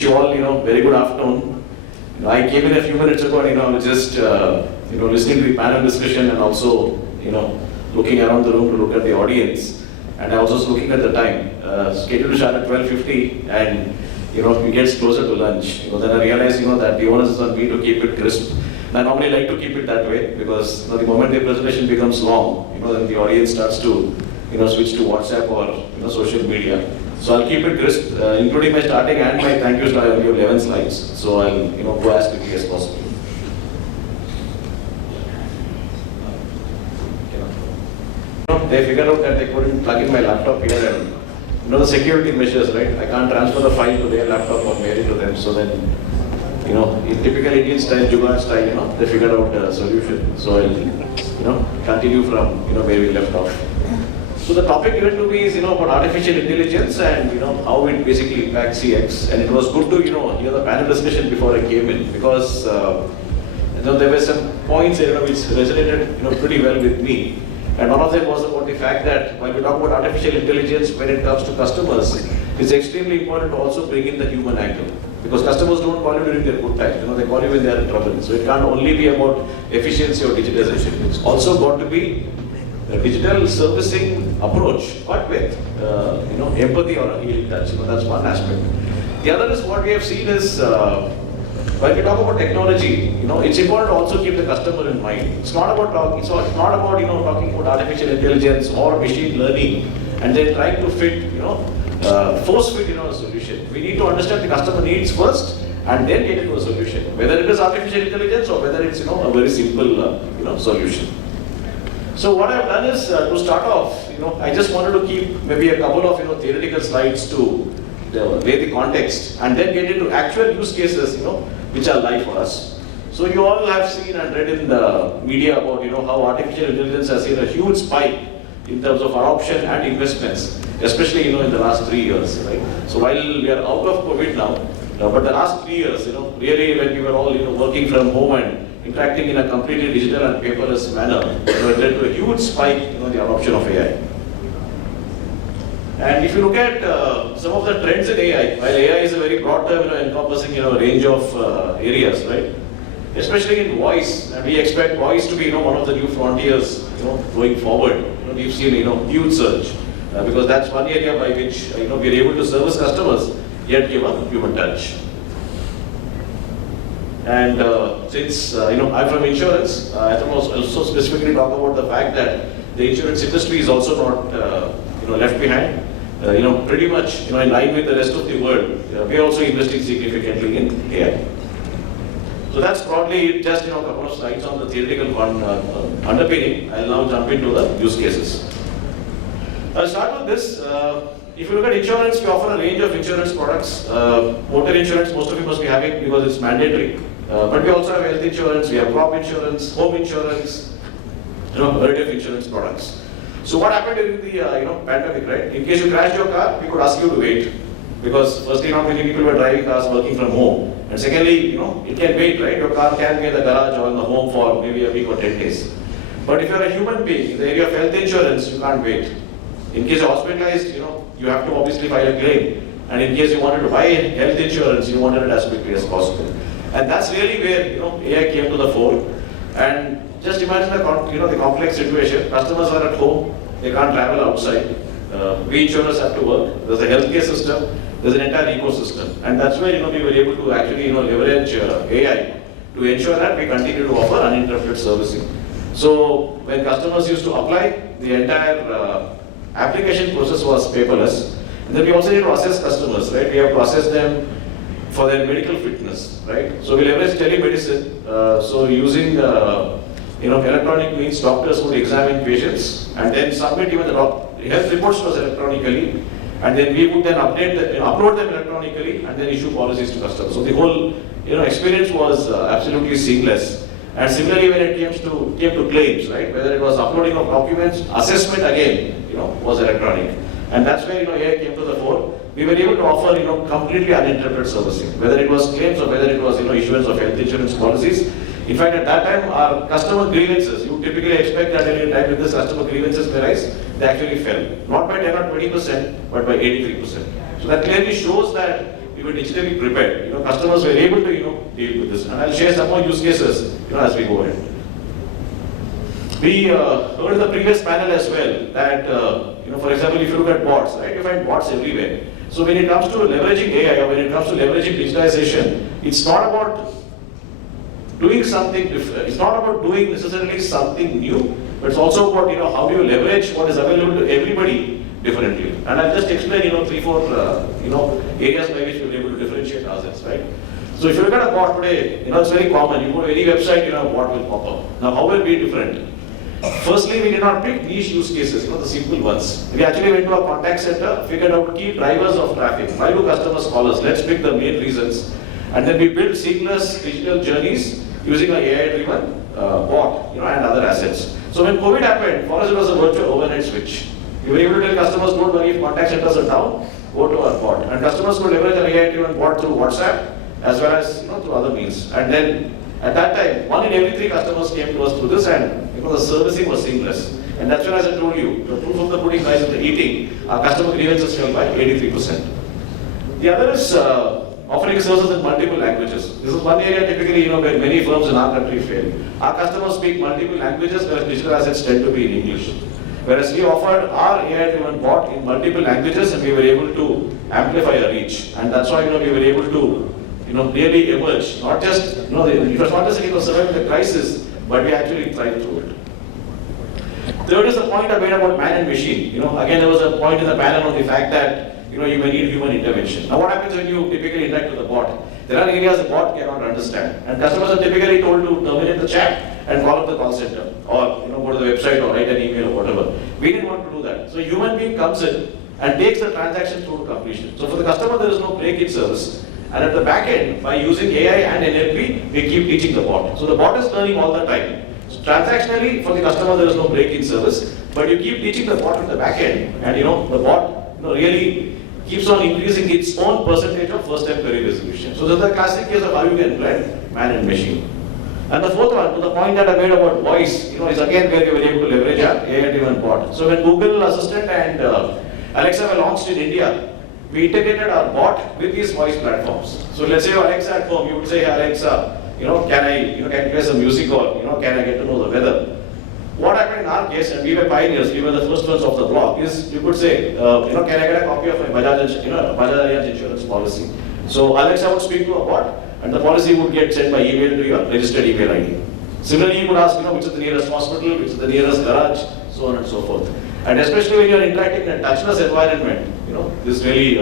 You all, very good afternoon. I came in a few minutes ago, I was just, listening to the panel discussion and also, looking around the room to look at the audience. And I was just looking at the time, scheduled to start at 12:50, and, it gets closer to lunch. Then I realized, that the onus is on me to keep it crisp. And I normally like to keep it that way because the moment the presentation becomes long, then the audience starts to, switch to WhatsApp or, social media. So I'll keep it crisp, including my starting and my thank you slide. I only have 11 slides, so I'll go as quickly as possible. They figured out that they couldn't plug in my laptop here, and the security measures, right? I can't transfer the file to their laptop or mail it to them. So then, in typical Indian style, Jugaad style, they figured out a solution. So I'll, continue from where we left off. So the topic given to me is, about artificial intelligence and, how it basically impacts CX. And it was good to, hear the panel discussion before I came in because, there were some points, which resonated, pretty well with me. And one of them was about the fact that when we talk about artificial intelligence, when it comes to customers, it's extremely important to also bring in the human angle. Because customers don't call you during their good times, they call you when they are in trouble. So it can't only be about efficiency or digitization. It's also got to be a digital servicing approach, but with empathy or a healing touch. That's one aspect. The other is what we have seen is when we talk about technology, it's important to also keep the customer in mind. It's not about talking. So it's not about talking about artificial intelligence or machine learning and then trying to fit force fit a solution. We need to understand the customer needs first and then get into a solution. Whether it is artificial intelligence or whether it's a very simple solution. So what I've done is to start off, I just wanted to keep maybe a couple of theoretical slides to lay the context and then get into actual use cases, which are live for us. So you all have seen and read in the media about how artificial intelligence has seen a huge spike in terms of adoption and investments, especially in the last 3 years, right? So while we are out of COVID now, but the last 3 years, really when we were all working from home and interacting in a completely digital and paperless manner, it led to a huge spike in the adoption of AI. And if you look at some of the trends in AI, while AI is a very broad term, encompassing a range of areas, right? Especially in voice, and we expect voice to be one of the new frontiers, going forward. We've seen huge surge because that's one area by which we are able to service customers yet give a human touch. And since I'm from insurance, I thought also specifically talk about the fact that the insurance industry is also not left behind. Pretty much in line with the rest of the world, we are also investing significantly in AI. So that's broadly just a couple of slides on the theoretical underpinning. I'll now jump into the use cases. I'll start with this. If you look at insurance, we offer a range of insurance products. Motor insurance, most of you must be having because it's mandatory. But we also have health insurance, we have crop insurance, home insurance, a variety of insurance products. So what happened during the pandemic, right? In case you crashed your car, we could ask you to wait. Because firstly, not many people were driving cars working from home. And secondly, it can wait, right? Your car can be in the garage or in the home for maybe a week or 10 days. But if you're a human being, in the area of health insurance, you can't wait. In case you're hospitalized, you have to obviously file a claim. And in case you wanted to buy health insurance, you wanted it as quickly as possible. And that's really where AI came to the fore. And just imagine the complex situation. Customers are at home, they can't travel outside. We insurers have to work. There's a healthcare system. There's an entire ecosystem. And that's where we were able to actually leverage AI to ensure that we continue to offer uninterrupted servicing. So when customers used to apply, the entire application process was paperless. And then we also need to assess customers, right? We have to assess them for their medical fitness, right? So we leverage telemedicine. So using electronic means, doctors would examine patients and then submit even the health reports to us electronically, and then we would then upload them electronically and then issue policies to customers. So the whole experience was absolutely seamless. And similarly, when it came to claims, right, whether it was uploading of documents, assessment again, was electronic. And that's where AI came to the fore. We were able to offer completely uninterrupted servicing, whether it was claims or whether it was issuance of health insurance policies. In fact, at that time, our customer grievances, you typically expect that any time with this customer grievances may rise, they actually fell. Not by 10 or 20%, but by 83%. So that clearly shows that we were digitally prepared. Customers were able to, deal with this. And I'll share some more use cases, as we go ahead. We heard in the previous panel as well that, for example, if you look at bots, right, you find bots everywhere. So when it comes to leveraging AI or when it comes to leveraging digitization, it's not about doing something different. It's not about doing necessarily something new, but it's also about, how do you leverage what is available to everybody differently. And I'll just explain, 3-4, areas by which we'll be able to differentiate ourselves, right? So if you look at a bot today, it's very common. You go to any website, a bot will pop up. Now, how will we be different? Firstly, we did not pick niche use cases, the simple ones. We actually went to a contact center, figured out key drivers of traffic. Why do customers call us? Let's pick the main reasons. And then we built seamless digital journeys using an AI-driven bot, and other assets. So when COVID happened, for us it was a virtual overnight switch. We were able to tell customers, don't worry, if contact centers are down, go to our bot. And customers could leverage an AI-driven bot through WhatsApp as well as through other means. And then at that time, 1 in every 3 customers came to us through this, and the servicing was seamless. And that's when, as I told you, the proof of the pudding lies in the eating. Our customer grievances fell by 83%. The other is offering services in multiple languages. This is one area typically, where many firms in our country fail. Our customers speak multiple languages, whereas digital assets tend to be in English. Whereas we offered our AI-driven bot in multiple languages, and we were able to amplify our reach. And that's why, we were able to really emerge. Not just, it was not just surviving the crisis, but we actually thrived through it. Third is the point I made about man and machine. Again, there was a point in the panel on the fact that, you may need human intervention. Now, what happens when you typically interact with a bot? There are areas the bot cannot understand, and customers are typically told to terminate the chat and call up the call center, or go to the website or write an email or whatever. We didn't want to do that. So, a human being comes in and takes the transaction through to completion. So, for the customer, there is no break in service. And at the back end, by using AI and NLP, we keep teaching the bot. So the bot is learning all the time. So transactionally, for the customer, there is no break in service, but you keep teaching the bot at the back end, and the bot really keeps on increasing its own percentage of first-time query resolution. So this is the classic case of how you can blend man and machine. And the fourth one, to the point that I made about voice, is again where we were able to leverage our AI-driven bot. So when Google Assistant and Alexa were launched in India, we integrated our bot with these voice platforms. So let's say you're Alexa at home, you would say, hey Alexa, can you play some music, or can I get to know the weather? What happened in our case, and we were pioneers, we were the first ones off the block, is you could say, can I get a copy of my Bajaj, Allianz insurance policy? So Alexa would speak to a bot, and the policy would get sent by email to your registered email ID. Similarly, you would ask, which is the nearest hospital, which is the nearest garage, so on and so forth. And especially when you're interacting in a touchless environment, this really,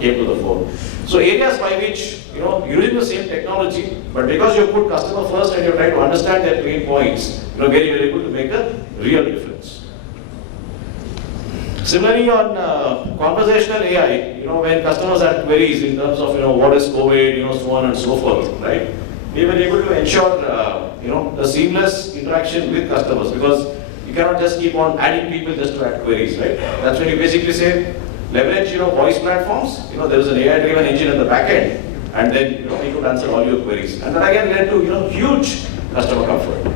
came to the fore. So areas by which, you're using the same technology, but because you put customer first and you try to understand their pain points, where you're able to make a real difference. Similarly, on conversational AI, when customers had queries in terms of, what is COVID, so on and so forth, right? We were able to ensure, the seamless interaction with customers, because you cannot just keep on adding people just to add queries, right? That's when you basically say, leverage, voice platforms. There is an AI-driven engine at the back end, and then you could answer all your queries, and that again led to huge customer comfort.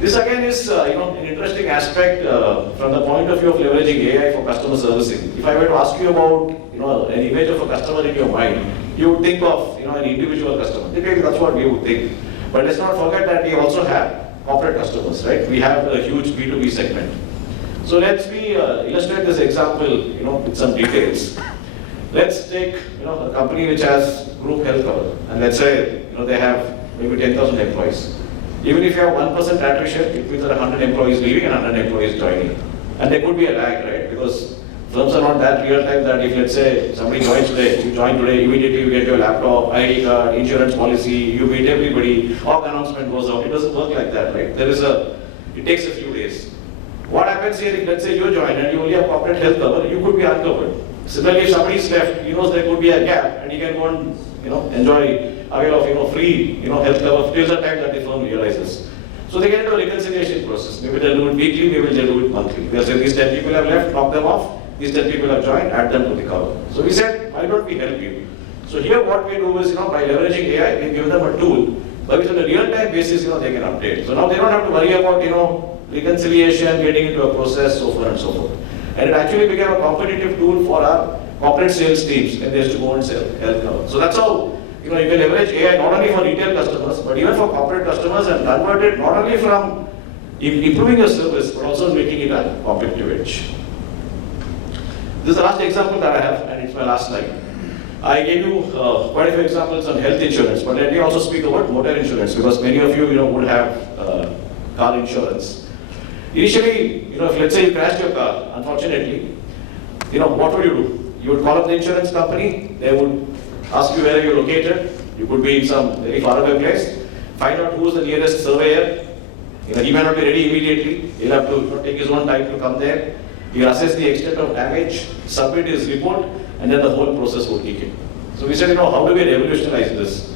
This again is an interesting aspect from the point of view of leveraging AI for customer servicing. If I were to ask you about an image of a customer in your mind, you would think of an individual customer. Typically, that's what we would think. But let's not forget that we also have corporate customers, right? We have a huge B2B segment. So let's illustrate this example, with some details. Let's take, a company which has group health cover, and let's say, they have maybe 10,000 employees. Even if you have 1% attrition, it means there are 100 employees leaving and 100 employees joining. And there could be a lag, right? Because firms are not that real time that if, let's say, somebody joins today, you join today, immediately you get your laptop, ID card, insurance policy, you meet everybody, org announcement goes out. It doesn't work like that, right? It takes a few days. What happens here if, let's say, you join and you only have corporate health cover, you could be uncovered. Similarly, if somebody's left, he knows there could be a gap, and he can go and, enjoy avail of, free, health cover till the time that the firm realizes. So they get into a reconciliation process. Maybe they'll do it weekly, maybe they'll do it monthly. They'll say these 10 people have left, knock them off. These 10 people have joined, add them to the cover. So we said, why don't we help you? So here what we do is, by leveraging AI, we give them a tool by which on a real-time basis, they can update. So now they don't have to worry about, reconciliation, getting into a process, so forth and so forth. And it actually became a competitive tool for our corporate sales teams when they used to go and sell health cover. So that's how you can leverage AI not only for retail customers, but even for corporate customers, and convert it not only from improving your service, but also making it a competitive edge. This is the last example that I have, and it's my last slide. I gave you quite a few examples on health insurance, but let me also speak about motor insurance, because many of you, would have car insurance. Initially, if let's say you crashed your car, unfortunately, what would you do? You would call up the insurance company, they would ask you where you're located. You could be in some very far away place. Find out who's the nearest surveyor. He may not be ready immediately. He'll have to take his own time to come there. He'll assess the extent of damage, submit his report, and then the whole process will kick in. So we said, how do we revolutionize this?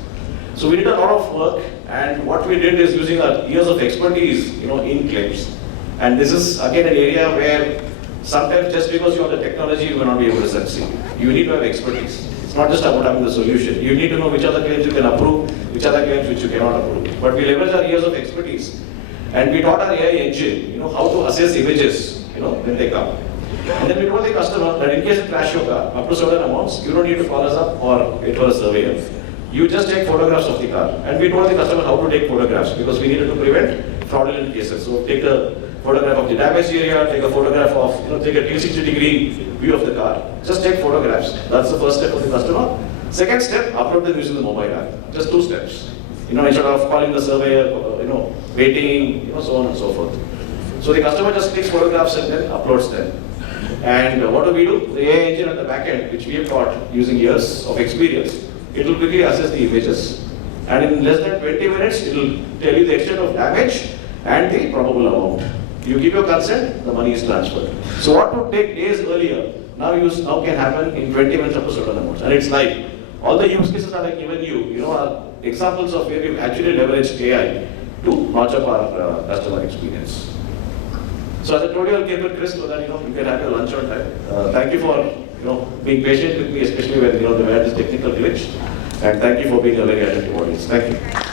So we did a lot of work, and what we did is using our years of expertise, in claims. And this is again an area where sometimes just because you have the technology, you may not be able to succeed. You need to have expertise. It's not just about having the solution. You need to know which other claims you can approve, which other claims which you cannot approve. But we leverage our years of expertise, and we taught our AI engine, how to assess images, when they come. And then we told the customer that in case you crash your car, up to certain amounts, you don't need to call us up or wait for a surveyor. You just take photographs of the car. And we told the customer how to take photographs, because we needed to prevent fraudulent cases. So take a photograph of the damaged area, take a photograph of, take a 360-degree view of the car. Just take photographs. That's the first step of the customer. Second step, upload them using the mobile app. Just 2 steps. Instead of calling the surveyor, waiting, so on and so forth. So the customer just takes photographs and then uploads them. And what do? The AI engine at the back end, which we have got using years of experience, it will quickly assess the images. And in less than 20 minutes, it will tell you the extent of damage and the probable amount. You give your consent, the money is transferred. So what would take days earlier, now can happen in 20 minutes up to certain amounts. And it's live. All the use cases that I've given you, are examples of where we've actually leveraged AI to notch up our customer experience. So as I told you, I'll keep it crisp so that you can have your lunch on time. Thank you for being patient with me, especially when we had this technical glitch. And thank you for being a very attentive audience. Thank you.